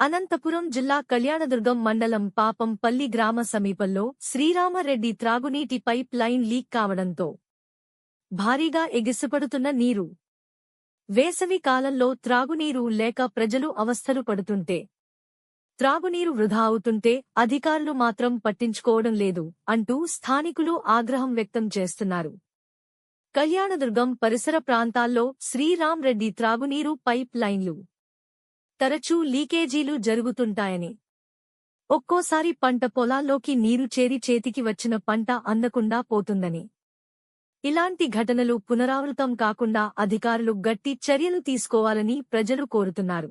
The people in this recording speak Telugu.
అనంతపురం జిల్లా కళ్యాణదుర్గం మండలం పాపంపల్లి గ్రామ సమీపంలో శ్రీరామరెడ్డి త్రాగునీటి పైప్ లైన్ లీక్ కావడంతో భారీగా ఎగిసిపడుతున్న నీరు. వేసవి కాలంలో త్రాగునీరు లేక ప్రజలు అవస్థలు పడుతుంటే త్రాగునీరు వృధా అవుతుంటే అధికారులు మాత్రం పట్టించుకోవడం లేదు అంటూ స్థానికులు ఆగ్రహం వ్యక్తం చేస్తున్నారు. కళ్యాణదుర్గం పరిసర ప్రాంతాల్లో శ్రీరామ్ రెడ్డి త్రాగునీరు పైప్ లైన్లు తరచూ లీకేజీలు జరుగుతుంటాయని. ఒక్కోసారి పంట పొలాల్లోకి నీరు చేరి చేతికి వచ్చిన పంట అందకుండా పోతుందని. ఇలాంటి ఘటనలు పునరావృతం కాకుండా అధికారులు గట్టి చర్యలు తీసుకోవాలని ప్రజలు కోరుతున్నారు.